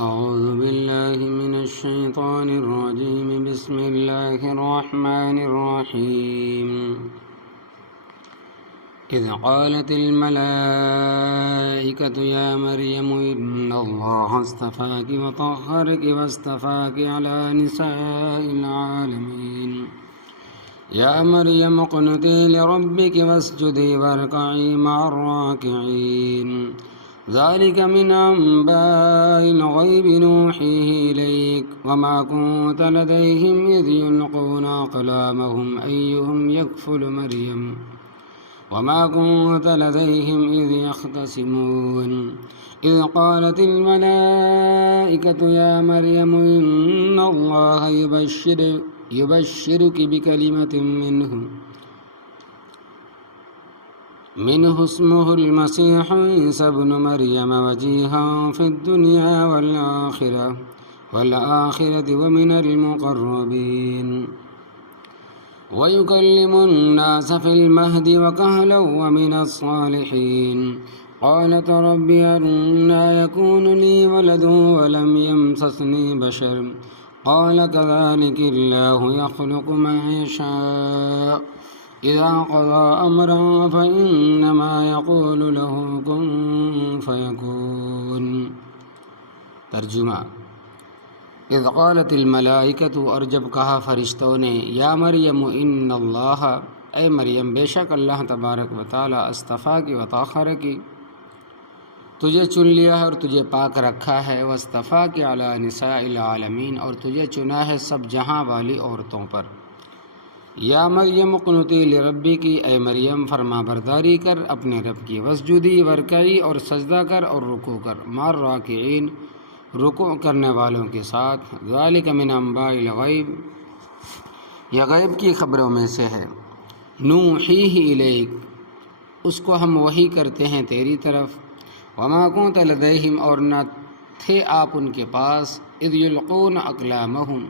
أعوذ بالله من الشيطان الرجيم بسم الله الرحمن الرحيم إذ قالت الملائكة يا مريم إن الله اصطفاك وطهرك واصطفاك على نساء العالمين يا مريم اقنتي لربك واسجدي واركعي مع الراكعين ذلك من أنباء الغيب نوحيه إليك وما كنت لديهم إذ يلقون أقلامهم أيهم يكفل مريم وما كنت لديهم إذ يختصمون إذ قالت الملائكة يا مريم إن الله يبشرك بكلمة منه اسمه المسيح عيسى ابن مريم وجيها في الدنيا والآخرة ومن المقربين ويكلم الناس في المهد وكهلا ومن الصالحين قالت رب أنى يكون لي ولد ولم يمسسني بشر قال كذلك الله يخلق ما يشاء إذا قضى أمرا فإنما يقول له كن فيكون۔ ترجمہ: اذ قالت الملائکۃ، اور جب کہا فرشتوں نے، یا مریم ان اللہ، اے مریم بے شک اللہ تبارک و تعالی، اصطفاکی و طہرکی، تجھے چن لیا ہے اور تجھے پاک رکھا ہے، واصطفاکی علی نساء العالمین، اور تجھے چنا ہے سب جہاں والی عورتوں پر۔ یا مریم اقنتی لربی کی، اے مریم فرما برداری کر اپنے رب کی، وسجدی ورکعی، اور سجدہ کر اور رکوع کر، مع الراکعین، رکوع کرنے والوں کے ساتھ۔ ذالک من انباء الغیب، یہ غیب کی خبروں میں سے ہے، نوحیہ الیک، اس کو ہم وحی کرتے ہیں تیری طرف، وما کنت لدیہم، اور نہ تھے آپ ان کے پاس، اذ یلقون اقلامہم،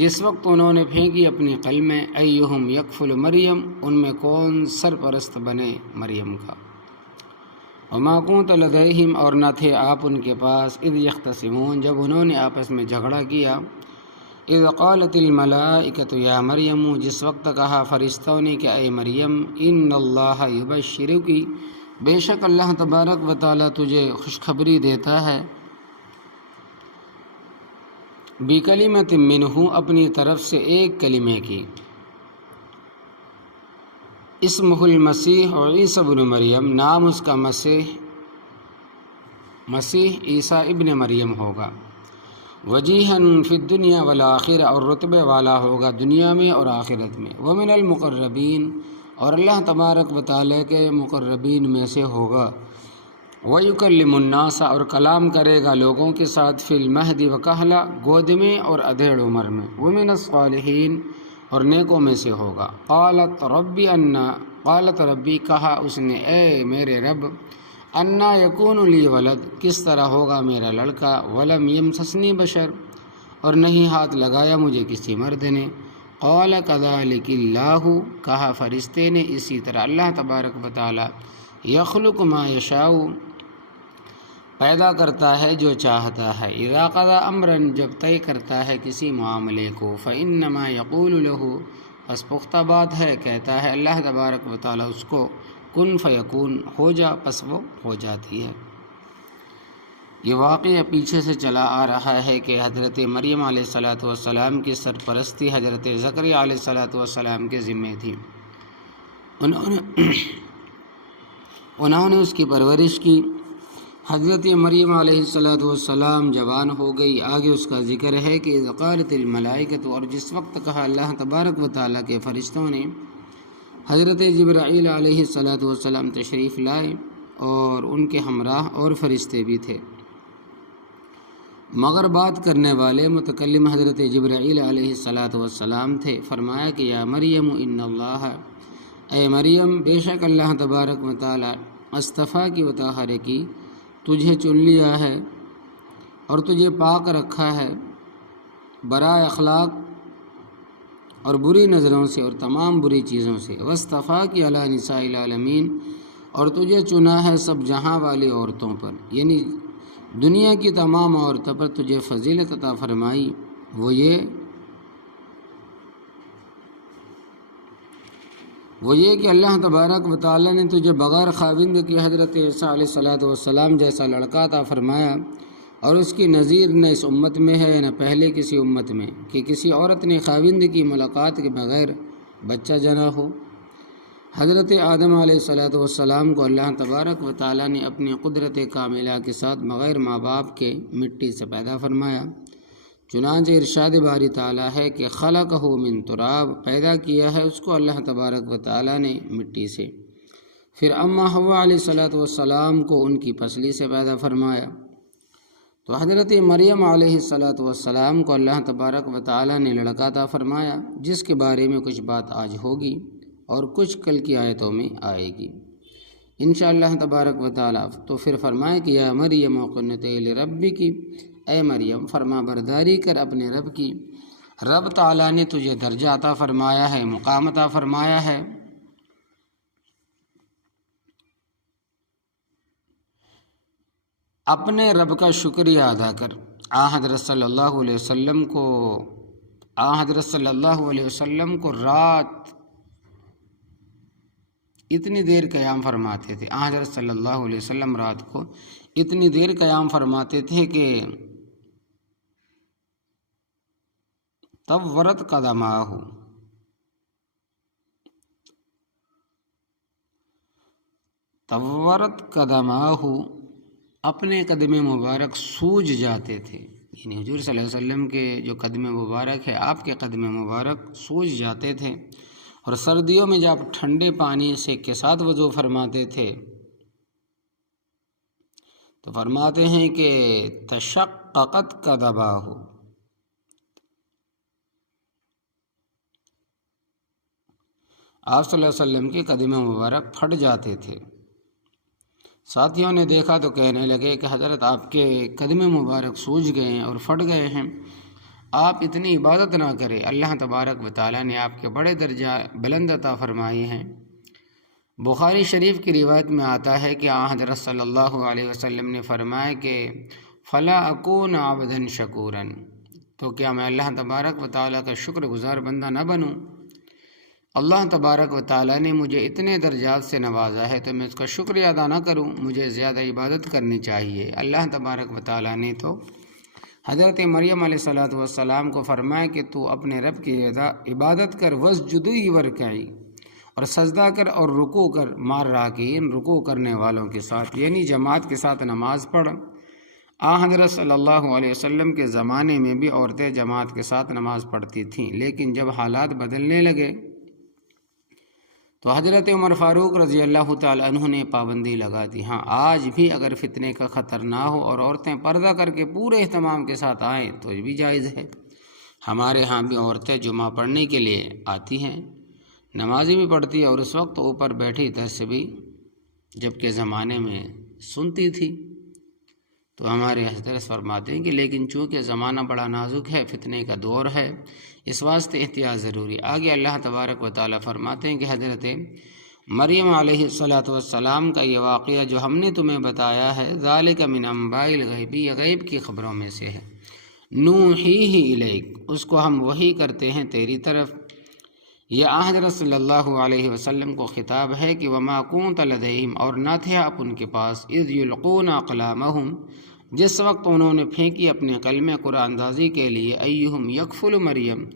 جس وقت انہوں نے پھینکی اپنی قلمیں، ایہم یکفل مریم، ان میں کون سرپرست بنے مریم کا، وما کنت لدیہم، اور نہ تھے آپ ان کے پاس، اذ یختصمون، جب انہوں نے آپس میں جھگڑا کیا، اذ قالت الملائکۃ یا مریم، جس وقت کہا فرشتوں نے کہ اے مریم، ان اللہ یبشرکی، بے شک اللہ تبارک و تعالی تجھے خوشخبری دیتا ہے، بکلمۃ منہ، اپنی طرف سے ایک کلمے کی، اسمہ المسیح اور عیسی ابن مریم، نام اس کا مسیح عیسیٰ ابن مریم ہوگا، وجیہاً فی الدنیا والآخرہ، اور رتبے والا ہوگا دنیا میں اور آخرت میں، ومن المقربین، اور اللہ تبارک و تعالیٰ کے مقربین میں سے ہوگا، وَيُكَلِّمُ النَّاسَ، اور کلام کرے گا لوگوں کے ساتھ، فی المہد وکہلا، گود میں اور ادھیڑ عمر میں، ومن الصالحین، اور نیکوں میں سے ہوگا۔ قالت ربی، کہا اس نے، اے میرے رب، انا یکون لی ولد، کس طرح ہوگا میرا لڑکا، ولم یمسسنی بشر، اور نہیں ہاتھ لگایا مجھے کسی مرد نے، قال کذالک اللہ، کہا فرشتے نے اسی طرح اللہ تبارک و تعالی، یخلق ما یشاء، پیدا کرتا ہے جو چاہتا ہے، اذا قضى امرا، جب طے کرتا ہے کسی معاملے کو، فانما یقول له، پس پختہ بات ہے کہتا ہے اللہ تبارک و تعالی اس کو، کن فیکون، ہو جا، پس وہ ہو جاتی ہے۔ یہ واقعہ پیچھے سے چلا آ رہا ہے کہ حضرت مریم علیہ السلام کی سرپرستی حضرت زکریا علیہ السلام کے ذمے تھی، انہوں نے اس کی پرورش کی۔ حضرت مریم علیہ السلام جوان ہو گئی، آگے اس کا ذکر ہے کہ اذ قالت الملائکۃ، اور جس وقت کہا اللہ تبارک و تعالیٰ کے فرشتوں نے، حضرت جبرائیل علیہ السلام تشریف لائے اور ان کے ہمراہ اور فرشتے بھی تھے، مگر بات کرنے والے متکلم حضرت جبرائیل علیہ السلام تھے۔ فرمایا کہ یا مریم ان اللہ، اے مریم بے شک اللہ تبارک و تعالی، اصطفاکی و طہرکی، تجھے چن لیا ہے اور تجھے پاک رکھا ہے برائے اخلاق اور بری نظروں سے اور تمام بری چیزوں سے، واصطفاکی علی نساء العالمین، اور تجھے چنا ہے سب جہاں والی عورتوں پر، یعنی دنیا کی تمام عورتوں پر تجھے فضیلت عطا فرمائی وہ یہ کہ اللہ تبارک و تعالیٰ نے تجھے بغیر خاوند کی حضرت عیسیٰ علیہ الصلوۃ والسلام جیسا لڑکا عطا فرمایا، اور اس کی نظیر نہ اس امت میں ہے نہ پہلے کسی امت میں کہ کسی عورت نے خاوند کی ملاقات کے بغیر بچہ جنا ہو۔ حضرت آدم علیہ الصلوۃ والسلام کو اللہ تبارک و تعالیٰ نے اپنی قدرت کاملہ کے ساتھ بغیر ماں باپ کے مٹی سے پیدا فرمایا۔ چنانچہ ارشاد باری تعالیٰ ہے کہ خلقہ من تراب، پیدا کیا ہے اس کو اللہ تبارک و تعالیٰ نے مٹی سے۔ پھر اماں حوا علیہ الصلوۃ والسلام کو ان کی پسلی سے پیدا فرمایا۔ تو حضرت مریم علیہ الصلوۃ والسلام کو اللہ تبارک و تعالیٰ نے لڑکا عطا فرمایا، جس کے بارے میں کچھ بات آج ہوگی اور کچھ کل کی آیتوں میں آئے گی انشاءاللہ تبارک و تعالیٰ۔ تو پھر فرمائے کہ یا مریم قنتی لربک، اے مریم فرما برداری کر اپنے رب کی۔ رب تعالیٰ نے تجھے درجہ عطا فرمایا ہے، مقام عطا فرمایا ہے۔ اپنے رب کا شکریہ ادا کر۔ حضرت صلی اللہ علیہ وسلم کو رات اتنی دیر قیام فرماتے تھے، حضرت صلی اللہ علیہ وسلم رات کو اتنی دیر قیام فرماتے تھے کہ طورت قدماہ، اپنے قدم مبارک سوج جاتے تھے، یعنی حضور صلی اللہ علیہ وسلم کے جو قدم مبارک ہے آپ کے قدم مبارک سوج جاتے تھے۔ اور سردیوں میں جب ٹھنڈے پانی سے کے ساتھ وضو فرماتے تھے تو فرماتے ہیں کہ تشققت قدماہ، آپ صلی اللہ علیہ وسلم کے قدم مبارک پھٹ جاتے تھے۔ ساتھیوں نے دیکھا تو کہنے لگے کہ حضرت آپ کے قدم مبارک سوج گئے ہیں اور پھٹ گئے ہیں، آپ اتنی عبادت نہ کریں، اللہ تبارک و تعالیٰ نے آپ کے بڑے درجہ بلند عطا فرمائے ہیں۔ بخاری شریف کی روایت میں آتا ہے کہ حضرت صلی اللہ علیہ وسلم نے فرمایا کہ فلا اکون عبدا شکورا، تو کیا میں اللہ تبارک و تعالیٰ کا شکر گزار بندہ نہ بنوں؟ اللہ تبارک و تعالیٰ نے مجھے اتنے درجات سے نوازا ہے تو میں اس کا شکریہ ادا نہ کروں؟ مجھے زیادہ عبادت کرنی چاہیے۔ اللہ تبارک و تعالیٰ نے تو حضرت مریم علیہ الصلوۃ والسلام کو فرمایا کہ تو اپنے رب کی عبادت کر، واسجدی ورکعی، اور سجدہ کر اور رکوع کر، مع الراکعین، رکوع کرنے والوں کے ساتھ، یعنی جماعت کے ساتھ نماز پڑھ۔ حضرت صلی اللہ علیہ وسلم کے زمانے میں بھی عورتیں جماعت کے ساتھ نماز پڑھتی تھیں، لیکن جب حالات بدلنے لگے تو حضرت عمر فاروق رضی اللہ تعالی عنہ نے پابندی لگا دی۔ آج بھی اگر فتنے کا خطر نہ ہو اور عورتیں پردہ کر کے پورے اہتمام کے ساتھ آئیں تو یہ بھی جائز ہے۔ ہمارے ہاں بھی عورتیں جمعہ پڑھنے کے لیے آتی ہیں، نمازی بھی پڑھتی ہے، اور اس وقت اوپر بیٹھی درس بھی جب کے زمانے میں سنتی تھی۔ تو ہمارے حضرت فرماتے ہیں کہ لیکن چونکہ زمانہ بڑا نازک ہے، فتنے کا دور ہے، اس واسطے احتیاط ضروری۔ آگے اللہ تبارک و تعالیٰ فرماتے ہیں کہ حضرت مریم علیہ الصلوۃ والسلام کا یہ واقعہ جو ہم نے تمہیں بتایا ہے، ذالک من انباء الغیب، یہ غیب کی خبروں میں سے ہے، نوحیہ الیک، اس کو ہم وحی کرتے ہیں تیری طرف۔ یہ حضرت صلی اللہ علیہ وسلم کو خطاب ہے کہ وما کنت لدیہم، اور نہ تھے آپ ان کے پاس، اذ یلقون اقلامہم، جس وقت انہوں نے پھینکی اپنے قلمیں قرآن اندازی کے لیے، ایہم یکفل مریم،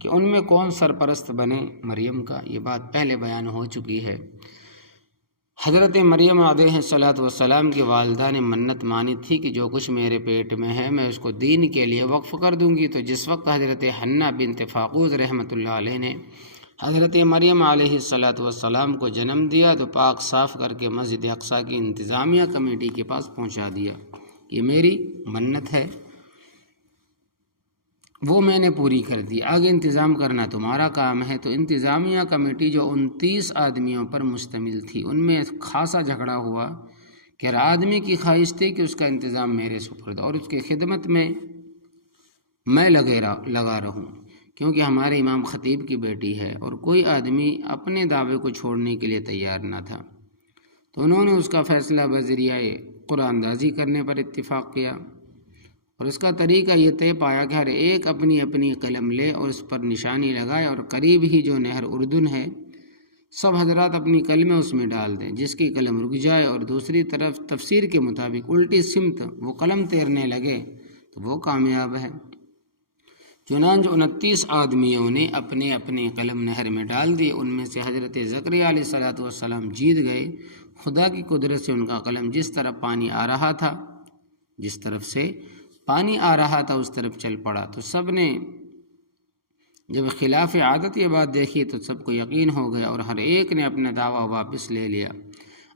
کہ ان میں کون سرپرست بنے مریم کا۔ یہ بات پہلے بیان ہو چکی ہے۔ حضرت مریم علیہ الصلوۃ والسلام کی والدہ نے منت مانی تھی کہ جو کچھ میرے پیٹ میں ہے میں اس کو دین کے لیے وقف کر دوں گی۔ تو جس وقت حضرت حنہ بنت فاقوس رحمۃ اللہ علیہ نے حضرت مریم علیہ الصلوۃ والسلام کو جنم دیا تو پاک صاف کر کے مسجد اقصیٰ کی انتظامیہ کمیٹی کے پاس پہنچا دیا، یہ میری منت ہے، وہ میں نے پوری کر دی، آگے انتظام کرنا تمہارا کام ہے۔ تو انتظامیہ کمیٹی جو 29 آدمیوں پر مشتمل تھی، ان میں خاصا جھگڑا ہوا کہ ہر آدمی کی خواہش تھی کہ اس کا انتظام میرے سپرد اور اس کی خدمت میں لگا رہوں، کیونکہ ہمارے امام خطیب کی بیٹی ہے اور کوئی آدمی اپنے دعوے کو چھوڑنے کے لیے تیار نہ تھا۔ تو انہوں نے اس کا فیصلہ بذریعہ قرآن اندازی کرنے پر اتفاق کیا، اور اس کا طریقہ یہ طے پایا کہ ہر ایک اپنی اپنی قلم لے اور اس پر نشانی لگائے، اور قریب ہی جو نہر اردن ہے سب حضرات اپنی قلمیں اس میں ڈال دیں، جس کی قلم رک جائے اور دوسری طرف تفسیر کے مطابق الٹی سمت وہ قلم تیرنے لگے تو وہ کامیاب ہے۔ چنانچہ 29 آدمیوں نے اپنے اپنے قلم نہر میں ڈال دیے، ان میں سے حضرت زکریا علیہ السلام جیت گئے۔ خدا کی قدرت سے ان کا قلم جس طرف پانی آ رہا تھا، جس طرف سے پانی آ رہا تھا اس طرف چل پڑا، تو سب نے جب خلاف عادت یہ بات دیکھی تو سب کو یقین ہو گیا، اور ہر ایک نے اپنا دعویٰ واپس لے لیا۔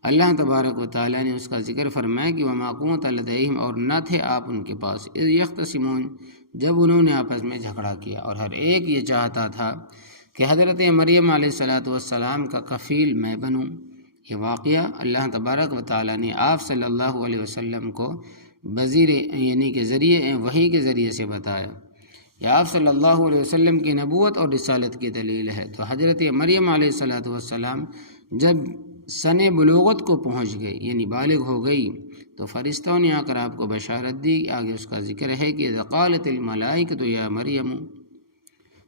اللہ تبارک و تعالیٰ نے اس کا ذکر فرمایا کہ وما كنت لديهم، اور نہ تھے آپ ان کے پاس، اذ يختصمون، جب انہوں نے آپس میں جھگڑا کیا، اور ہر ایک یہ چاہتا تھا کہ حضرت مریم علیہ السلام کا کفیل میں بنوں۔ یہ واقعہ اللہ تبارک و تعالیٰ نے آپ صلی اللہ علیہ وسلم کو بذیر یعنی کہ ذریعے وحی کے ذریعے سے بتایا۔ یہ آپ صلی اللہ علیہ وسلم کی نبوت اور رسالت کی دلیل ہے۔ تو حضرت مریم علیہ السلام جب سن بلوغت کو پہنچ گئے، یعنی بالغ ہو گئی، تو فرشتوں نے آ کر آپ کو بشارت دی۔ آگے اس کا ذکر ہے کہ قالت الملائکۃ یا مریم،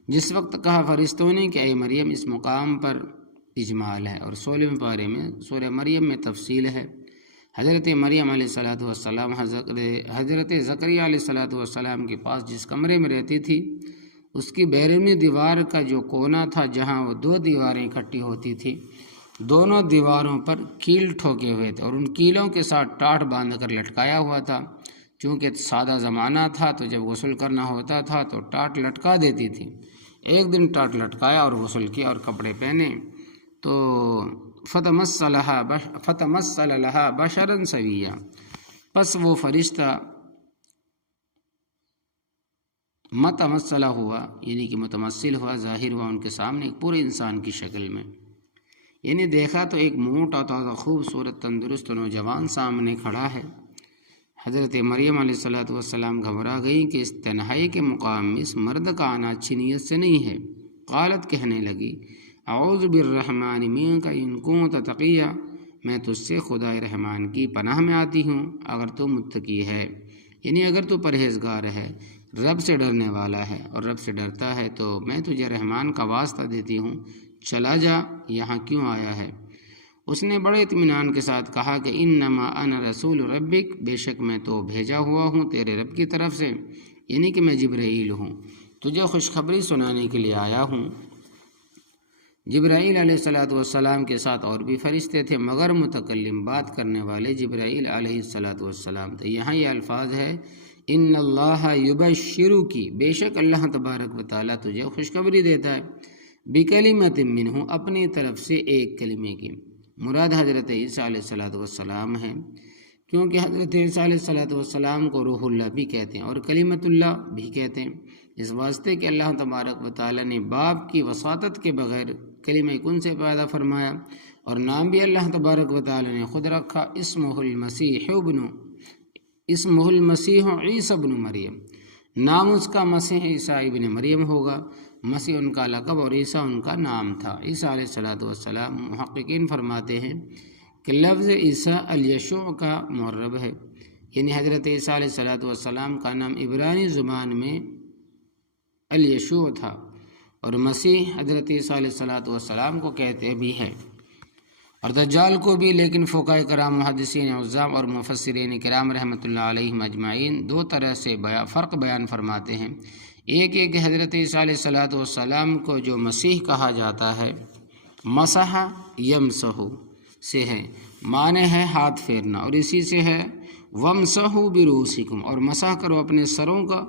جس وقت کہا فرشتوں نے کہ اے مریم، اس مقام پر اجمال ہے، اور 16ویں پارے میں سورہ مریم میں تفصیل ہے۔ حضرت مریم علیہ السلام حضرت زکریا علیہ السلام کے پاس جس کمرے میں رہتی تھی، اس کی بیرونی دیوار کا جو کونا تھا جہاں وہ 2 دیواریں اکٹھی ہوتی تھی، دونوں دیواروں پر کیل ٹھوکے ہوئے تھے، اور ان کیلوں کے ساتھ ٹاٹ باندھ کر لٹکایا ہوا تھا۔ چونکہ سادہ زمانہ تھا تو جب غسل کرنا ہوتا تھا تو ٹاٹ لٹکا دیتی تھی۔ ایک دن ٹاٹ لٹکایا اور غسل کیا اور کپڑے پہنے، تو فتمثل لها بشرا سویا، پس وہ فرشتہ متمثل ہوا، یعنی کہ متمثل ہوا، ظاہر ہوا ان کے سامنے ایک پورے انسان کی شکل میں۔ یعنی دیکھا تو ایک موٹا تازہ خوبصورت تندرست نوجوان سامنے کھڑا ہے۔ حضرت مریم علیہ السلام گھبرا گئی کہ اس تنہائی کے مقام میں اس مرد کا آنا اچھی نیت سے نہیں ہے۔ قالت، کہنے لگی، اعوذ بالرحمن منک ان کنت تقیا، میں تجھ سے خدا رحمان کی پناہ میں آتی ہوں اگر تو متقی ہے، یعنی اگر تو پرہیزگار ہے، رب سے ڈرنے والا ہے اور رب سے ڈرتا ہے، تو میں تجھے رحمان کا واسطہ دیتی ہوں، چلا جا، یہاں کیوں آیا ہے؟ اس نے بڑے اطمینان کے ساتھ کہا کہ انما انا رسول ربک، بے شک میں تو بھیجا ہوا ہوں تیرے رب کی طرف سے، یعنی کہ میں جبرائیل ہوں، تجھے خوشخبری سنانے کے لیے آیا ہوں۔ جبرائیل علیہ السلام کے ساتھ اور بھی فرشتے تھے، مگر متکلم بات کرنے والے جبرائیل علیہ السلام تھے۔ یہاں یہ الفاظ ہے ان اللہ یبشرکی، بے شک اللہ تبارک و تعالیٰ تجھے خوشخبری دیتا ہے، بکلمۃ منہ، اپنی طرف سے ایک کلمے کی۔ مراد حضرت عیسیٰ علیہ السلام ہے، کیونکہ حضرت عیسیٰ علیہ السلام کو روح اللہ بھی کہتے ہیں اور کلمۃ اللہ بھی کہتے ہیں، اس واسطے کہ اللہ تبارک و تعالیٰ نے باپ کی وساطت کے بغیر کلمہ کن سے پیدا فرمایا، اور نام بھی اللہ تبارک و تعالیٰ نے خود رکھا، اسمہ المسیح عیسی ابن مریم، نام اس کا مسیح عیسیٰ ابن مریم ہوگا، مسیح ان کا لقب اور عیسیٰ ان کا نام تھا۔ عیسیٰ علیہ السلام، محققین فرماتے ہیں کہ لفظ عیسیٰ الیشوع کا معرب ہے، یعنی حضرت عیسیٰ علیہ السلام کا نام عبرانی زبان میں الیشوع تھا، اور مسیح حضرت عیسیٰ علیہ السلام کو کہتے بھی ہیں، اور دجال کو بھی، لیکن فقہاء کرام، محدثین عظام اور مفسرین کرام رحمۃ اللہ علیہم اجمعین 2 طرح سے فرق بیان فرماتے ہیں۔ ایک کہ حضرت عیسیٰ علیہ السلام کو جو مسیح کہا جاتا ہے، مسح یمسح سے ہے، معنی ہے ہاتھ پھیرنا، اور اسی سے ہے ومسحوا برؤوسکم، اور مسح کرو اپنے سروں کا،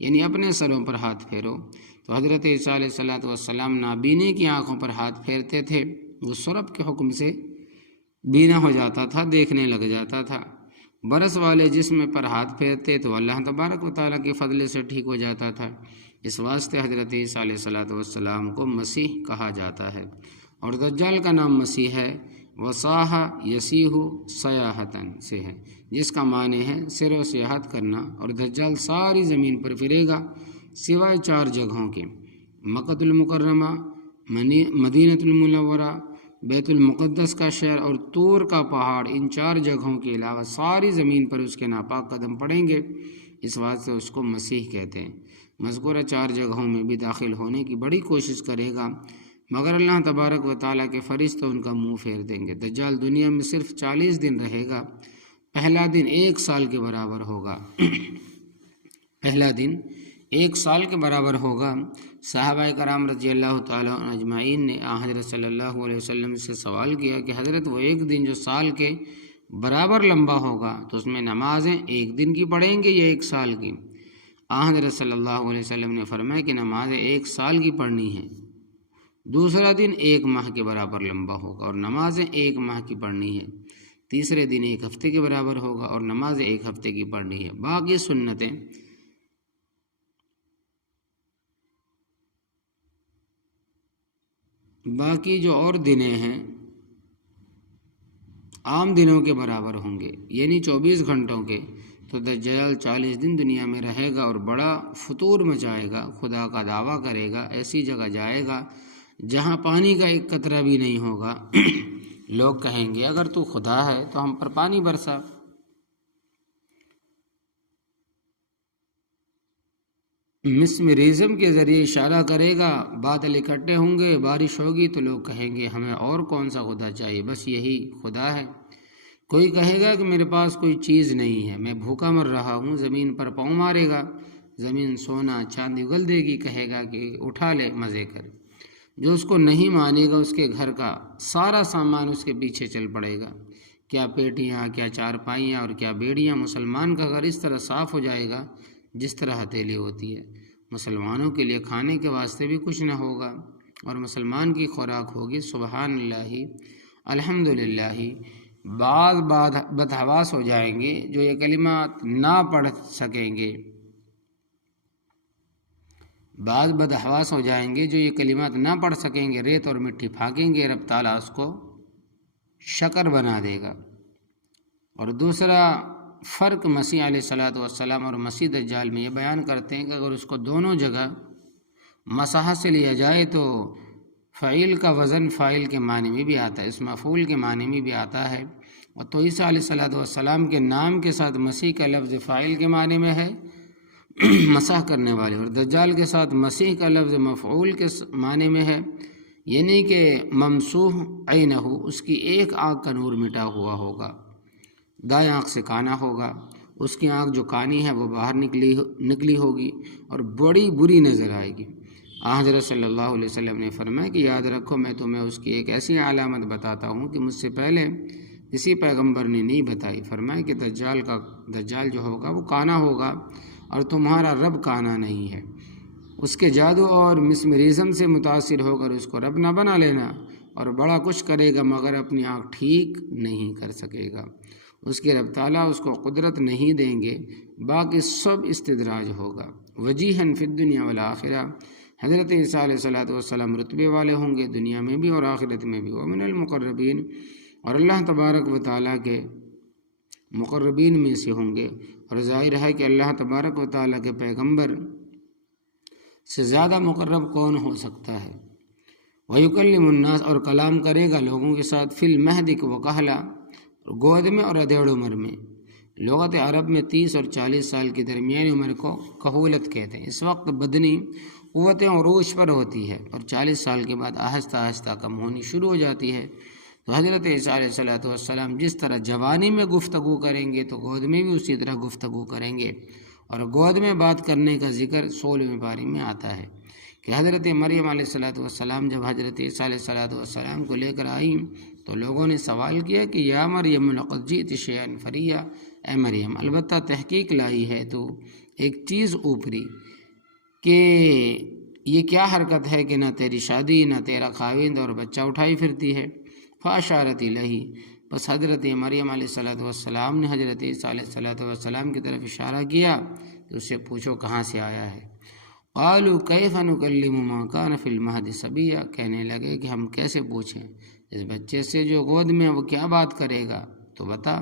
یعنی اپنے سروں پر ہاتھ پھیرو۔ تو حضرت عیسیٰ علیہ السلام نابینے کی آنکھوں پر ہاتھ پھیرتے تھے، وہ سرب کے حکم سے بینا ہو جاتا تھا، دیکھنے لگ جاتا تھا۔ برس والے جسم پر ہاتھ پھیرتے تو اللہ تبارک و تعالیٰ کے فضل سے ٹھیک ہو جاتا تھا، اس واسطے حضرت عیسیٰ علیہ السلام کو مسیح کہا جاتا ہے۔ اور دجال کا نام مسیح ہے، وصاح یسیح سیاحتاً سے ہے، جس کا معنی ہے سیر و سیاحت کرنا، اور دجال ساری زمین پر پھرے گا سوائے 4 جگہوں کے، مکۃ المکرمہ، مدینۃ المنورہ، بیت المقدس کا شہر اور طور کا پہاڑ، ان 4 جگہوں کے علاوہ ساری زمین پر اس کے ناپاک قدم پڑیں گے، اس واسطے اس کو مسیح کہتے ہیں۔ مذکورہ 4 جگہوں میں بھی داخل ہونے کی بڑی کوشش کرے گا، مگر اللہ تبارک و تعالیٰ کے فرشتے ان کا منہ پھیر دیں گے۔ دجال دنیا میں صرف 40 دن رہے گا۔ پہلا دن 1 سال کے برابر ہوگا پہلا دن 1 سال کے برابر ہوگا۔ صحابہ کرام رضی اللہ تعالیٰ عنہ اجمعین نے حضرت صلی اللہ علیہ وسلم سے سوال کیا کہ حضرت وہ ایک دن جو سال کے برابر لمبا ہوگا تو اس میں نمازیں 1 دن کی پڑھیں گے یا 1 سال کی؟ حضرت صلی اللہ علیہ وسلم نے فرمایا کہ نمازیں 1 سال کی پڑھنی ہیں۔ دوسرا دن 1 ماہ کے برابر لمبا ہوگا اور نمازیں 1 ماہ کی پڑھنی ہے۔ تیسرے دن 1 ہفتے کے برابر ہوگا اور نمازیں 1 ہفتے کی پڑھنی ہے۔ باقی سنتیں باقی جو اور دنیں ہیں عام دنوں کے برابر ہوں گے، یعنی 24 گھنٹوں کے۔ تو دجال 40 دن دنیا میں رہے گا اور بڑا فتور مچائے گا، خدا کا دعویٰ کرے گا، ایسی جگہ جائے گا جہاں پانی کا ایک قطرہ بھی نہیں ہوگا۔ لوگ کہیں گے اگر تو خدا ہے تو ہم پر پانی برسا۔ مسمریزم کے ذریعے اشارہ کرے گا، بادل اکٹھے ہوں گے، بارش ہوگی تو لوگ کہیں گے ہمیں اور کون سا خدا چاہیے، بس یہی خدا ہے۔ کوئی کہے گا کہ میرے پاس کوئی چیز نہیں ہے، میں بھوکا مر رہا ہوں، زمین پر پاؤں مارے گا، زمین سونا چاندی اگل دے گی، کہے گا کہ اٹھا لے مزے کر۔ جو اس کو نہیں مانے گا اس کے گھر کا سارا سامان اس کے پیچھے چل پڑے گا، کیا پیٹیاں، کیا چارپائیاں اور کیا بیڑیاں۔ مسلمان کا گھر اس طرح صاف ہو جائے گا جس طرح ہتھیلی ہوتی ہے۔ مسلمانوں کے لیے کھانے کے واسطے بھی کچھ نہ ہوگا اور مسلمان کی خوراک ہوگی سبحان اللہ الحمدللہ۔ بعض بدحواس ہو جائیں گے جو یہ کلمات نہ پڑھ سکیں گے، بعض بدحواس ہو جائیں گے جو یہ کلمات نہ پڑھ سکیں گے، ریت اور مٹی پھانکیں گے، رب تعالیٰ اس کو شکر بنا دے گا۔ اور دوسرا فرق مسیح علیہ الصلوۃ والسلام اور مسیح دجال میں یہ بیان کرتے ہیں کہ اگر اس کو دونوں جگہ مسح سے لیا جائے تو فعیل کا وزن فاعل کے معنی میں بھی آتا ہے، اس مفعول کے معنی میں بھی آتا ہے۔ اور تو عیسیٰ علیہ الصلوۃ والسلام کے نام کے ساتھ مسیح کا لفظ فاعل کے معنی میں ہے، مسح کرنے والے، اور دجال کے ساتھ مسیح کا لفظ مفعول کے معنی میں ہے، یعنی کہ ممسوح عینہ، اس کی ایک آنکھ کا نور مٹا ہوا ہوگا، دائیں آنکھ سے کانا ہوگا، اس کی آنکھ جو کانی ہے وہ باہر نکلی ہوگی اور بڑی بری نظر آئے گی۔ حضرت صلی اللہ علیہ وسلم نے فرمایا کہ یاد رکھو میں تمہیں اس کی ایک ایسی علامت بتاتا ہوں کہ مجھ سے پہلے کسی پیغمبر نے نہیں بتائی۔ فرمایا کہ دجال جو ہوگا وہ کانا ہوگا اور تمہارا رب کانا نہیں ہے، اس کے جادو اور مسمریزم سے متاثر ہو کر اس کو رب نہ بنا لینا، اور بڑا کچھ کرے گا مگر اپنی آنکھ ٹھیک نہیں کر سکے گا، اس کے رب تعالیٰ اس کو قدرت نہیں دیں گے، باقی سب استدراج ہوگا۔ وجیہاً فی الدنیا والآخرہ، حضرت عیسیٰ علیہ الصلوۃ والسلام رتبے والے ہوں گے دنیا میں بھی اور آخرت میں بھی، ومن المقربین، اور اللہ تبارک و تعالیٰ کے مقربین میں سے ہوں گے۔ اور ظاہر ہے کہ اللہ تبارک و تعالیٰ کے پیغمبر سے زیادہ مقرب کون ہو سکتا ہے۔ وَيُكَلِّمُ النَّاسَ، اور کلام کرے گا لوگوں کے ساتھ، فی المہد وکہلا، گود میں اور ادھیڑ عمر میں۔ لغت عرب میں 30 اور 40 سال کی درمیانی عمر کو کہولت کہتے ہیں۔ اس وقت بدنی قوتیں عروج پر ہوتی ہے اور 40 سال کے بعد آہستہ آہستہ کم ہونی شروع ہو جاتی ہے۔ تو حضرت عیسیٰ علیہ الصلوۃ والسلام جس طرح جوانی میں گفتگو کریں گے تو گود میں بھی اسی طرح گفتگو کریں گے، اور گود میں بات کرنے کا ذکر 16ویں پاری میں آتا ہے کہ حضرت مریم علیہ الصلوۃ والسلام جب حضرت عیسیٰ علیہ الصلوۃ والسلام کو لے کر آئیں تو لوگوں نے سوال کیا کہ یا مریم لقد جئت شیئا فریا، اے مریم البتہ تحقیق لائی ہے تو ایک چیز اوپری، کہ یہ کیا حرکت ہے کہ نہ تیری شادی نہ تیرا خاوند اور بچہ اٹھائی پھرتی ہے۔ فاشارت الیہ، بس حضرت مریم علیہ الصلوۃ والسلام نے حضرت عیسیٰ علیہ الصلوۃ والسلام کی طرف اشارہ کیا کہ اس سے پوچھو کہاں سے آیا ہے۔ قالوا کیف نکلم من کان فی المہد صبیا، کہنے لگے کہ ہم کیسے پوچھیں اس بچے سے جو گود میں، وہ کیا بات کرے گا تو بتا۔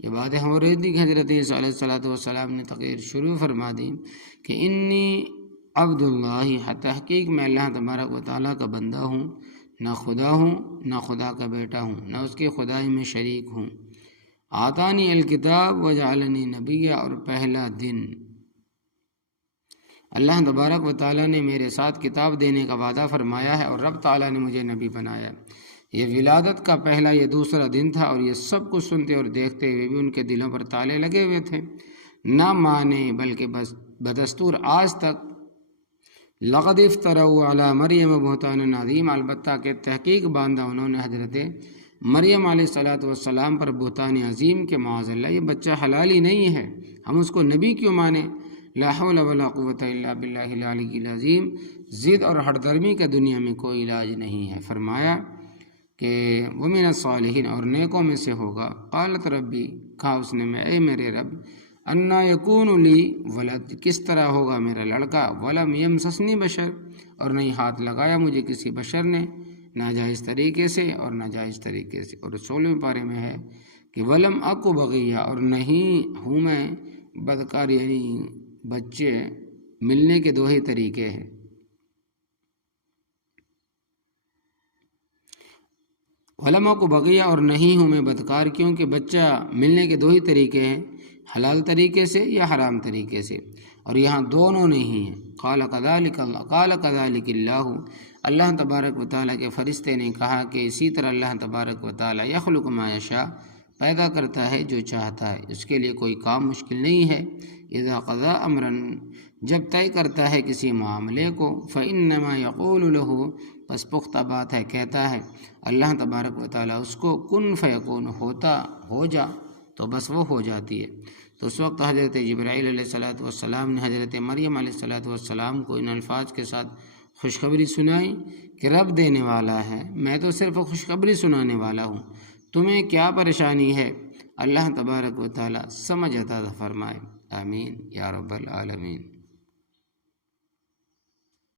یہ باتیں ہو رہی تھی کہ حضرت عیسیٰ علیہ الصلوۃ والسلام نے تقریر شروع فرما دی کہ انی عبد اللہ، تحقیق میں اللہ تبارک و تعالیٰ کا بندہ ہوں، نہ خدا ہوں نہ خدا کا بیٹا ہوں، نہ اس کی خدائی میں شریک ہوں۔ آتانی الکتاب وجعلنی نبیہ، اور پہلا دن اللہ تبارک و تعالیٰ نے میرے ساتھ کتاب دینے کا وعدہ فرمایا ہے، اور رب تعالیٰ نے مجھے نبی بنایا۔ یہ ولادت کا پہلا یہ دوسرا دن تھا، اور یہ سب کچھ سنتے اور دیکھتے ہوئے بھی ان کے دلوں پر تالے لگے ہوئے تھے، نہ مانے بلکہ بس بدستور آج تک۔ لقد افتروا علی مریم بہتان عظیم، البتہ کہ تحقیق باندھا انہوں نے حضرت مریم علیہ السلام پر بہتان عظیم کے معاذ اللہ، یہ بچہ حلال ہی نہیں ہے، ہم اس کو نبی کیوں مانیں؟ لا حول ولا قوت الا باللہ العلی العظیم، ضد اور ہٹ درمی کا دنیا میں کوئی علاج نہیں ہے۔ فرمایا کہ ومن الصالحین، اور نیکوں میں سے ہوگا۔ قالت ربی، کہا اس نے میں اے میرے رب، انا یکون لی ولد، کس طرح ہوگا میرا لڑکا، ولم یمسسنی بشر، اور نہیں ہاتھ لگایا مجھے کسی بشر نے، ناجائز طریقے سے اور ناجائز طریقے سے۔ اور 16ویں پارے میں ہے کہ ولم اکو بغیہ، اور نہیں ہوں میں بدکار، یعنی بچے ملنے کے دو ہی طریقے ہیں، علماء کو بغیہ، اور نہیں ہوں میں بدکار، کیونکہ بچہ ملنے کے دو ہی طریقے ہیں، حلال طریقے سے یا حرام طریقے سے، اور یہاں دونوں نہیں ہیں۔ قال کذالک اللہ، اللہ تبارک و تعالیٰ کے فرشتے نے کہا کہ اسی طرح اللہ تبارک و تعالیٰ یخلق ما یشاء، پیدا کرتا ہے جو چاہتا ہے، اس کے لیے کوئی کام مشکل نہیں ہے۔ اذا قضا امرا، جب طے کرتا ہے کسی معاملے کو، فانما یقول له، بس پختہ بات ہے کہتا ہے اللہ تبارک و تعالیٰ اس کو، کن فیکون، ہوتا ہو جا، تو بس وہ ہو جاتی ہے۔ تو اس وقت حضرت جبرائیل علیہ السلام نے حضرت مریم علیہ السلام کو ان الفاظ کے ساتھ خوشخبری سنائی کہ رب دینے والا ہے، میں تو صرف خوشخبری سنانے والا ہوں، تمہیں کیا پریشانی ہے؟ اللہ تبارک و تعالیٰ سمجھ عطا فرمائے، آمین یا رب العالمین۔